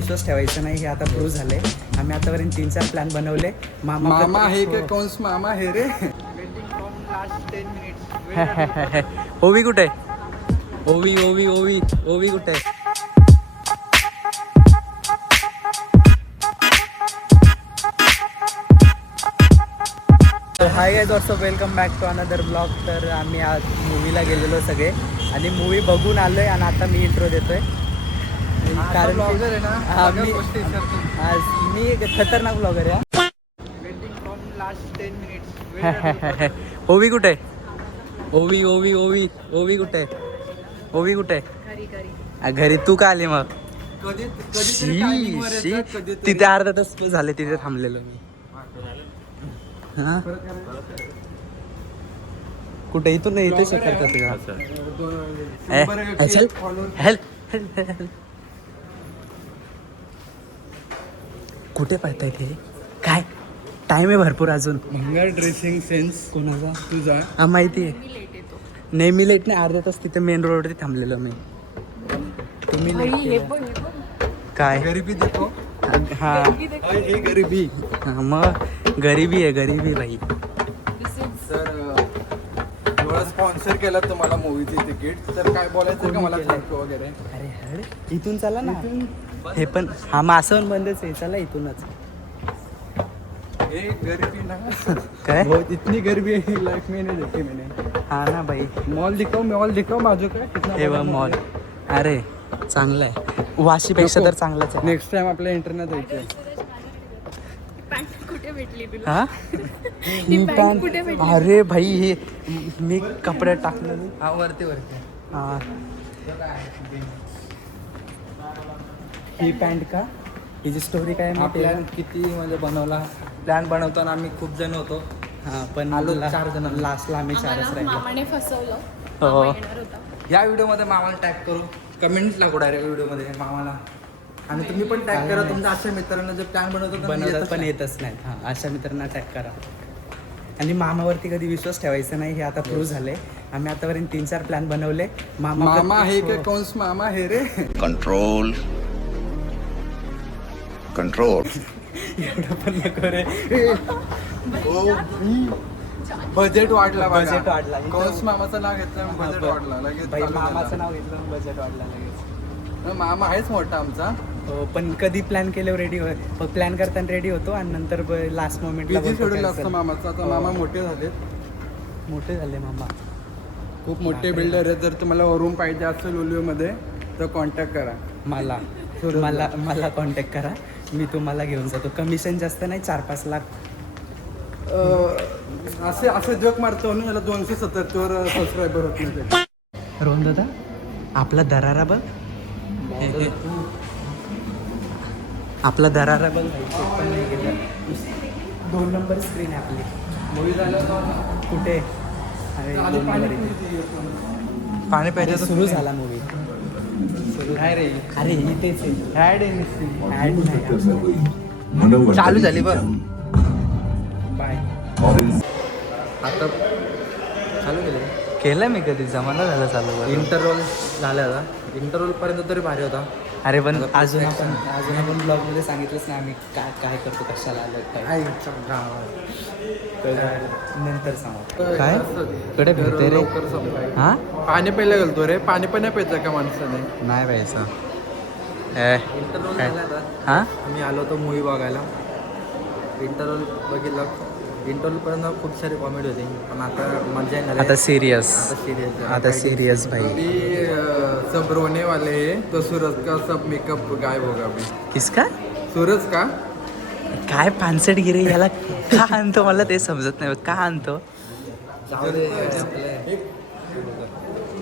विश्वास ठेवायचा नाही हे आता प्रूव्ह झाले. आम्ही आतापर्यंत 3-4 प्लॅन बनवले. मामा हे काय कोणस मामा हे रे. ओवी कुठे? ओवी ओवी ओवी ओवी कुठे? Hi guys, what's up, welcome back to another blog. तर आम्ही आज मूवीला गेलेलो सगळे आणि मूवी बघून आलोय आणि आता मी इंट्रो देतोय. कारण मी एक खतरनाक ब्लॉगर आहे. ओवी कुठे? ओवी ओवी ओवी ओवी कुठे? ओवी कुठे? घरी. तू का आली मग? तिथे अर्धा तास झाले तिथे थांबलेलो मी. हा कुठे? इथून नाही, इथे करतात कुठे पाहताय ते? काय टाइम आहे भरपूर अजून. भंगार ड्रेसिंग सेन्स कोणाचा? तुझा. हा माहिती आहे. नेहमी लेट नाही, अर्धा तास तिथे मेन रोडवरती थांबलेलो मी. तुम्ही लेट काय? गरिबी देखो. हा हे गरिबी. मग गरिबी आहे, गरिबी भाई. तर एवढं स्पॉन्सर केलं तुम्हाला मूवीची तिकीट, तर काय बोलायचं का मला थँक्यू वगैरे. अरे हड, इथून चला ना. हे पण हा मासवण बंदच आहे, चला इथूनच. हे गरिबी ना काय बहुत इतनी गरिबी है लाइफ में नहीं देखी मैंने. हा ना भाई. मॉल दिखाओ बाजू का कितना हे बघ मॉल. अरे चांगलं आहे, वाशीपेक्षा तर चांगलंच आहे. नेक्स्ट टाइम आपल्या इंटरनेट द्यायचं. कुठे भेटली तुला? हा ही पॅन्ट. अरे भाई हे मी कपड्यात टाकलं. हा वरती हा ही पॅन्ट का? हिची स्टोरी काय हा माहिती प्लॅन आहे? किती म्हणजे बनवला. प्लॅन बनवताना आम्ही खूप जण होतो. हा पण आलो 4 जण. लास्टला आम्ही 4च राहिलो. मामाने फसवलं. हो. मामा येणार होता. या व्हिडिओमध्ये मामाला टॅग करू, कमेंट्स लागू डायरेक्ट व्हिडिओमध्ये मामाला. आणि तुम्ही पण टॅग करा तुमच्या अशा मित्रांना जे प्लॅन बनवतात पण येतच नाहीत. हा अशा मित्रांना टॅग करा. आणि मामावरती कधी विश्वास ठेवायचा नाही हे आता प्रूव्ह झाले. आम्ही आतापर्यंत 3-4 प्लॅन बनवले. मामा हे काय कोणस मामा हे रे. Control control. एवढं पण नको रे. बजेट वाढला. बजेट वाढला. कोणस मामाचं नाव घेतलं बजेट वाढला लगेच. भाई चालू मामाचं झालं. नाव घेतलं बजेट वाढला लगेच. मामा आहेच मोठा आमचा. हो, पण कधी प्लॅन केल्यावर रेडी प्लॅन करताना रेडी होतो आणि नंतर लास्ट मोमेंटला बिझी शेड्यूल असतं मामाचं. आता मामा मोठे झालेत. मोठे झाले मामा. खूप मोठे बिल्डर आहेत. जर तुम्हाला रूम पाहिजे असेल ओलिओमध्ये तर कॉन्टॅक्ट करा. मला मला कॉन्टॅक्ट करा, मी तुम्हाला घेऊन जातो. कमिशन जास्त नाही, 4-5 लाख. असे जोक मारतो ना, याला 270 सबस्क्रायबर होत नाही. रोहन दादा, आपला दरारा बघ. आपला दरारा बघ. पण नाही गेलं. 2 नंबर स्क्रीन आहे आपली. मूवी झालं कुठे? अरे पाणी पाहिजे सुरू झाला मूवी. काय रे. अरे इथेच आहे. ॲड आहे ॲड नाही. चालू झाली बरं. बाय. आता चालू केलं. केलं मी कधी, जमाना झालं चालू. इंटरव्हल झाला होता. इंटरव्हलपर्यंत तरी भारी होता. अरे पण अजून आपण ब्लॉगमध्ये सांगितलंच नाही आम्ही काय काय करतो, कशाला आलो काय. नंतर सांगू. काय कडे भेटते रे. हा पाणी प्यायला गेलतो रे. पाणी पण नाही प्यायचं का माणसाने. नाही पाहिजे. इंटरव्हल काय? झाला होता. हा आम्ही आलो होतो मूवी बघायला. इंटरव्हल बघितलं. इंटरव्हलपर्यंत खूप सारी कॉमेडी होती, पण आता मजा येणार. आता सिरियस. आता सिरियस सिरियस भाई. सब रोने वाले हैं तो सूरज का सब मेकअप गायब होगा अभी. किसका? सूरज का काय पानसट गिरे याला का आणतो, मला ते समजत नाही. का आणतो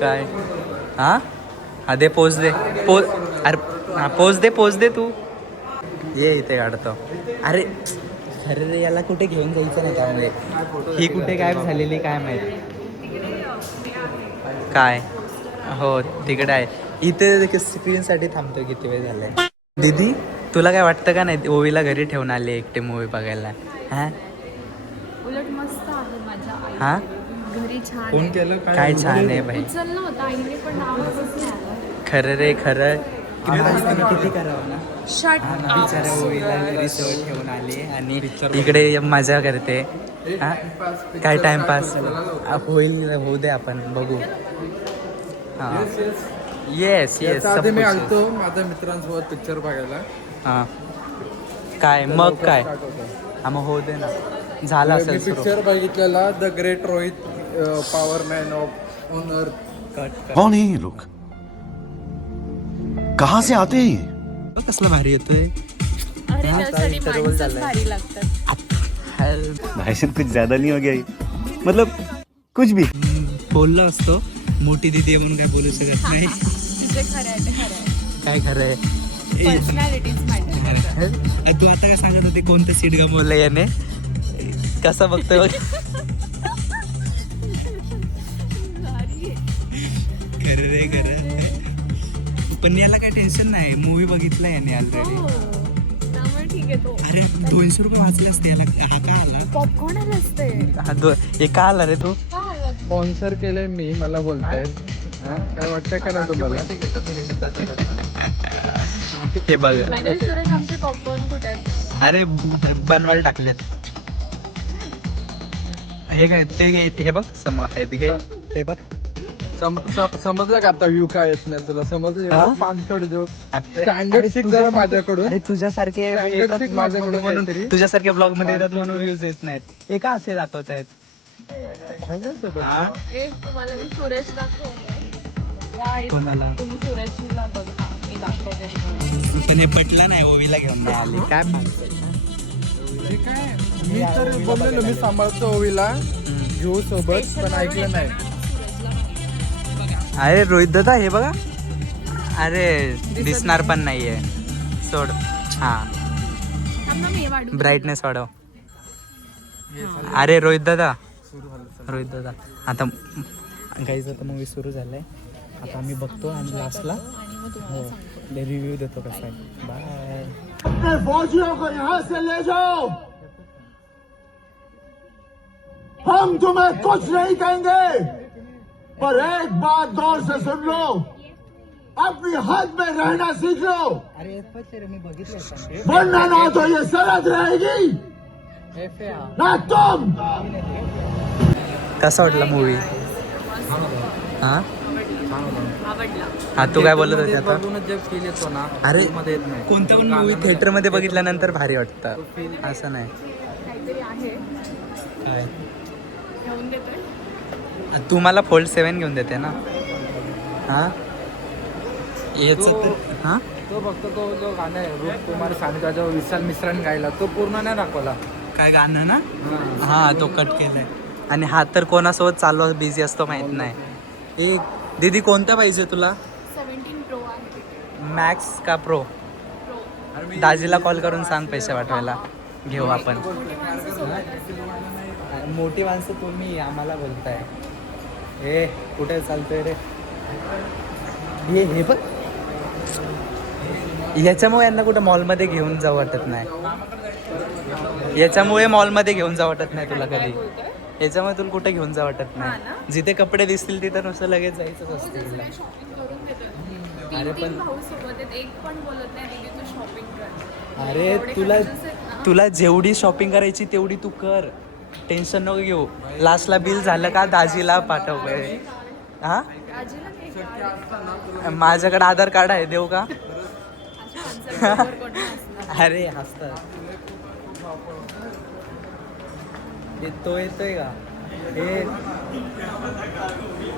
काय? हा हा दे पोज दे. अरे हा पोज दे तू. ये इथे काढतो. अरे खरे रे, याला कुठे घेऊन जायचं नाही त्यामुळे. ही कुठे गायब झालेली काय माहिती. काय? हो तिकडे आहे. इथे स्क्रीनसाठी थांबतो. किती वेळ झालाय. दीदी तुला काय वाटतं का नाही ओवीला घरी ठेवून आले एकटे मूवी बघायला? हा उलट मस्त आहे माझ्या आई. हा घरी छान फोन आहे. केलं काय छान आहे भाई. उचललं होतं आईने पण आवाजच नाही आला. खरं रे खरं. किती करावं ना शट हा ना, बिचारा होईला रिसोर्ट ठेवून आले आणि इकडे मजा करते हा काय टाइमपास होईल होऊ दे आपण बघू हां येस येस याच्या आधी मी आलतो माझ्या मित्रांसोबत पिक्चर बघायला. हां काय मग काय हा मग होऊ दे ना झाला मी असेल सुरू पिक्चर बघितलेला the great Rohit power man of on earth. Cut कौन है ये लोग कहाँ से आते हैं ये? कर कसला भारी येतोय अरे हा, त्यासाठी interval माणसंच झालाय. भारी लागतात. भाई साहब कुछ ज्यादा नहीं हो गया ये? मतलब कुछ भी. बोललो असतो मोठी दिदी आहे म्हणून काय बोलू शकत नाही तुझे खरं आहे ते खरं आहे. काय खरं आहे पर्सनॅलिटीज मॅटर करतात. तू आता काय सांगत होती कोणतं सीट गमवलं याने कसा बघतोय बघ खरं रे खरं पण याला काय टेन्शन नाही मूवी बघितला याने ऑलरेडी हो. त्यामुळे ठीक आहे तो. अरे 200 रुपये वाचले असते याला हा का आला पॉपकॉर्न आले असते. हा हे का आला रे तू का आलं? स्पॉन्सर केलंय मी मला बोलतायत. काय वाटतंय का ना तुम्हाला? हे बघ माझ्या सुरेश आमचे पॉपकॉर्न कुठे आहेत? अरे बनवायला टाकलेत हे काय ते हे बघ समोर आहेत हे बघ समजलं का आता व्ह्यू काय येत नाही तुला हा? समजलं? पानसट जो स्टँडर्ड शिक जरा माझ्याकडून. अरे तुझ्यासारखे Standard येतात six माझ्याकडे माझ्याकडे म्हणून काहीतरी. तुझ्यासारख्या ब्लॉग मध्ये येतात म्हणून व्ह्यूज येत नाहीत हे का असे दाखवत आहेत ए, तुम्हाला मी सुरेश दाखवलं. कोणाला तुम्ही सुरेशला बघा मी दाखवते. पण हे पटला नाही ओवीला घेऊन नाही आले काय हे काय मी तर बोललेलो मी सांभाळतो ओवीला घेऊ सोबत पण ऐकलं नाही. अरे रोहित दादा हे बघा अरे दिसणार पण नाहीये सोड हा थांब ना, मी हे वाढू. ब्राईटनेस वाढव अरे रोहित दादा आता गाईज आता मूवी सुरू झालाय आता आम्ही बघतो आणि लास्टला आणि मग तुम्हाला रिव्ह्यू देतो कसा आहे बाय अपने फौजियों को यहाँ से ले जाओ. हम तुम्हें कुछ नहीं कहेंगे पर एक बात गौर से सुन लो. अपनी हद में रहना सीख लो वरना ना तो ये सरहद रहेगी ना तुम. कसा वाटला मूवी हा आवडला. हा तू काय बोलत होते आता बघूनच जे फील येतो ना अरे मध्ये येत नाही. कोणतं पण मूवी थिएटर मध्ये बघितल्यानंतर भारी वाटतं असं नाही काहीतरी आहे काय घेऊन देतोय. तू मला फोल्ड 7 घेऊन देते ना हा याच हा तो फक्त तो जो गाणं आहे रूप कुमार सानेचा जो विशाल मिश्राने गायला तो पूर्ण नाही दाखवला. काय गाणं ना हा तो कट केलाय आणि हा तर कोणासोबत चालू बिझी असतो माहित नाही एक दीदी कोणता पाहिजे तुला 17 प्रो आहे. मॅक्स का प्रो प्रो दाजीला कॉल करून सांग पैसे पाठवायला घेऊ आपण मोठी माणसं तुम्ही आम्हाला बोलताय ए कुठे चालतोय रे हे बघ याच्यामुळे यांना कुठं मॉलमध्ये घेऊन जाऊ वाटत नाही याच्यामुळे मॉलमध्ये घेऊन जाऊ वाटत नाही तुला कधी याच्यामुळे तुला कुठे घेऊन जाऊ वाटत नाही जिथे कपडे दिसतील तिथं नुसतं लगेच जायचंच असतं तुला. शॉपिंग करून देतोय. अरे पण- भाऊ सोबत आहेत, एक पण बोलत नाही दीदी तू शॉपिंग कर. अरे एवढे तुला conscious आहेत ना. तुला जेवढी शॉपिंग करायची तेवढी तू कर टेन्शन नको घेऊ लास्टला बिल झालं का दाजीला पाठव हा आजीला नाही का? माझ्याकडे आधार कार्ड आहे देऊ का अशा माणसाबरोबर कोण नसणार. अरे हसतात तो येतोय का हे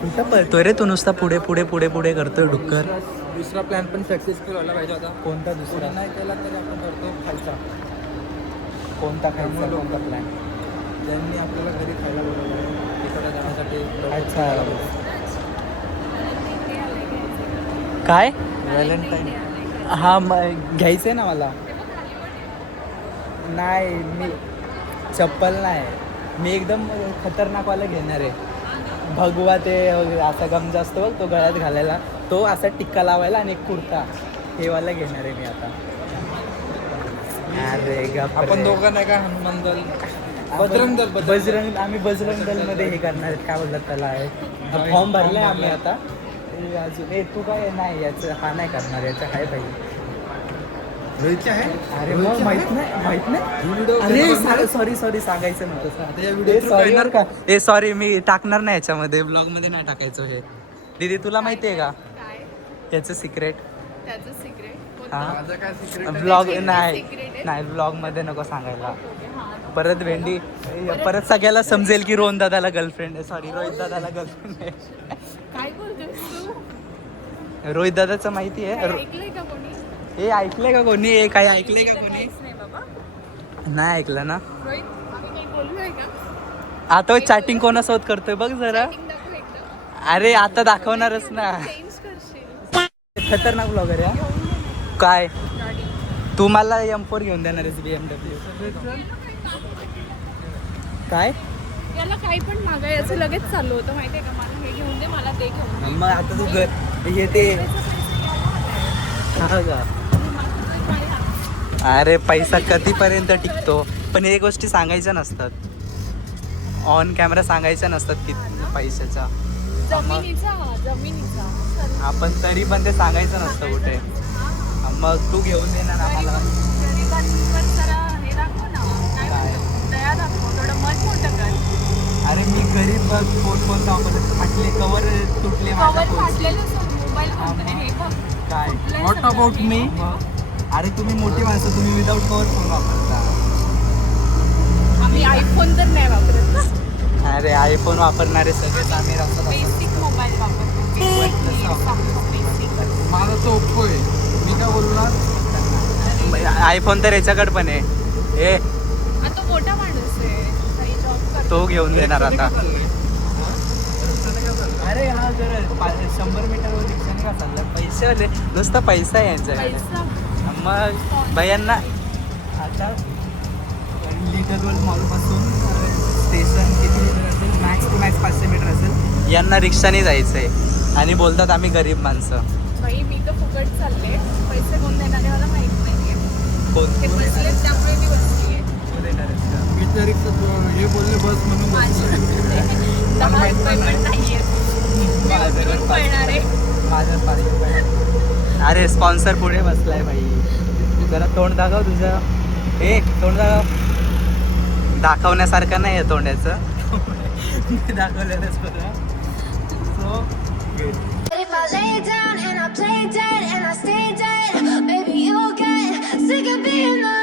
कुठं पळतोय रे तू नुसता पुढे पुढे पुढे पुढे करतोय डुक्कर दुसरा प्लॅन पण सक्सेसफुल व्हायला पाहिजे होता. कोणता दुसरा नाही केला तरी आपण करतो खायचा. कोणता खायचा कोणता प्लॅन ज्यांनी आपल्याला घरी खायला बोलवलं तिकडे जाण्यासाठी अच्छा काय व्हॅलेंटाईन हा घ्यायचंय ना मला नाही मी चप्पल नाही मी एकदम खतरनाकवाला घेणार आहे भगवा ते असा गमजा असतो बघ तो गळ्यात घालायला तो असा टिक्का लावायला आणि एक कुर्ता हे वाला घेणार आहे मी आता अरे गप्प आपण रे. दोघं नाही का हनुमान दल बजरंग दल बजरंग आम्ही बजरंग दल मध्ये हे करणार आहेत काय बोलतात त्याला फॉर्म भरलाय आम्ही आता अजून तू काय नाही याचं हा नाही करणार याचं आहे पाहिजे. रोहितचे आहे अरे मग माहित नाही अरे सॉरी सांगायचं नव्हतं सॉरी बरं का सॉरी मी टाकणार नाही याच्यामध्ये ब्लॉग मध्ये नाही टाकायचं हे. दीदी तुला माहिती आहे का काय याचं सिक्रेट? त्याचं सिक्रेट हा माझं काय सिक्रेट ब्लॉग secret नाही आहे? नाही ब्लॉग मध्ये नको सांगायला. परत भेंडी परत सगळ्याला समजेल की रोहन दादाला गर्लफ्रेंड आहे. सॉरी रोहित दादाला गर्लफ्रेंड आहे. काय बोलतोस तू? रोहित दादाचं माहिती आहे काय ऐकलंय का कोणी? हे ऐकलंय का कोणी हे काही ऐकलंय का कोणी? काहीच नाही बाबा. नाही ऐकलं ना. रोहित आम्ही काही बोललोय का? आता चॅटिंग कोणासोबत करतोय बघ जरा. Setting दाखव एकदा. अरे आता दाखवणारच ना. Change करशील. खतरनाक ब्लॉगर या काय गाडी. तू मला M4 घेऊन देणार आहेस BMW काय? याला काही पण मागायचं लगेच चालू होतं माहितीये का? मला हे घेऊन दे, मला ते घेऊन दे. मग आता तू हे ते हा का? अरे पैसा कधीपर्यंत टिकतो पण हे गोष्टी सांगायच्या नसतात. ऑन कॅमेरा सांगायच्या नसतात की पैशाचा. जमिनीचा आपण तरी पण ते सांगायचं नसतं कुठे. मग तू घेऊन देणार आम्हाला. गरिबांवर जरा हे दाखव ना, काय म्हणतो, दया दाखव, थोडं मन मोठं कर. अरे मी गरीब बघ फोन कोणता वापरत फाटले कवर तुटले माझ्या कवर फोनचे. फाटलेलं मोबाईल हे बघ. काय कुठलंही व्हॉट सगळं अबाउट मी? अरे तुम्ही मोठी माणसं तुम्ही विदाऊट कवर फोन वापरता. आम्ही आयफोन तर नाही वापरत. अरे आयफोन वापरणारे सगळेच आम्ही राहतो. बेसिक मोबाईल वापरतो. बेसिक. माझा तो ओप्पो आहे. मी काय बोलणार आयफोन तर याच्याकडे पण आहे. ए आता मोठा माणूस आहे, काही जॉब करतो. तो घेऊन देणार आता. अरे हा जर 100 मीटरवर रिक्षाने का चालला पैसे आले नुसता पैसा आहे यांच्याकडे. पैसा मग भैयांना आता लिटल रोड मॉलपासून स्टेशन किती मीटर असेल? मॅक्स टू मॅक्स 500 मीटर असेल. यांना रिक्षाने जायचं आहे आणि बोलतात आम्ही गरीब माणसं. बाई मी तर फुकट चालले, पैसे कोण देणार आहे मला माहित नाहीये. कोण ते बसले त्यामुळे मी बसलीये. मी तरी हे बोलले बस म्हणून माझे 10 रुपये पण नाहीये. मी उतरून पळणार आहे. अरे स्पॉन्सर पुढे बसलाय भाई. जरा तोंड दाखव तुझं. तोंड दाखव. दाखवण्यासारखं नाही आहे तोंडाचं. मी दाखवलेलंच बरं. So If I lay down and I play dead and I stay dead, baby, you'll get sick of being the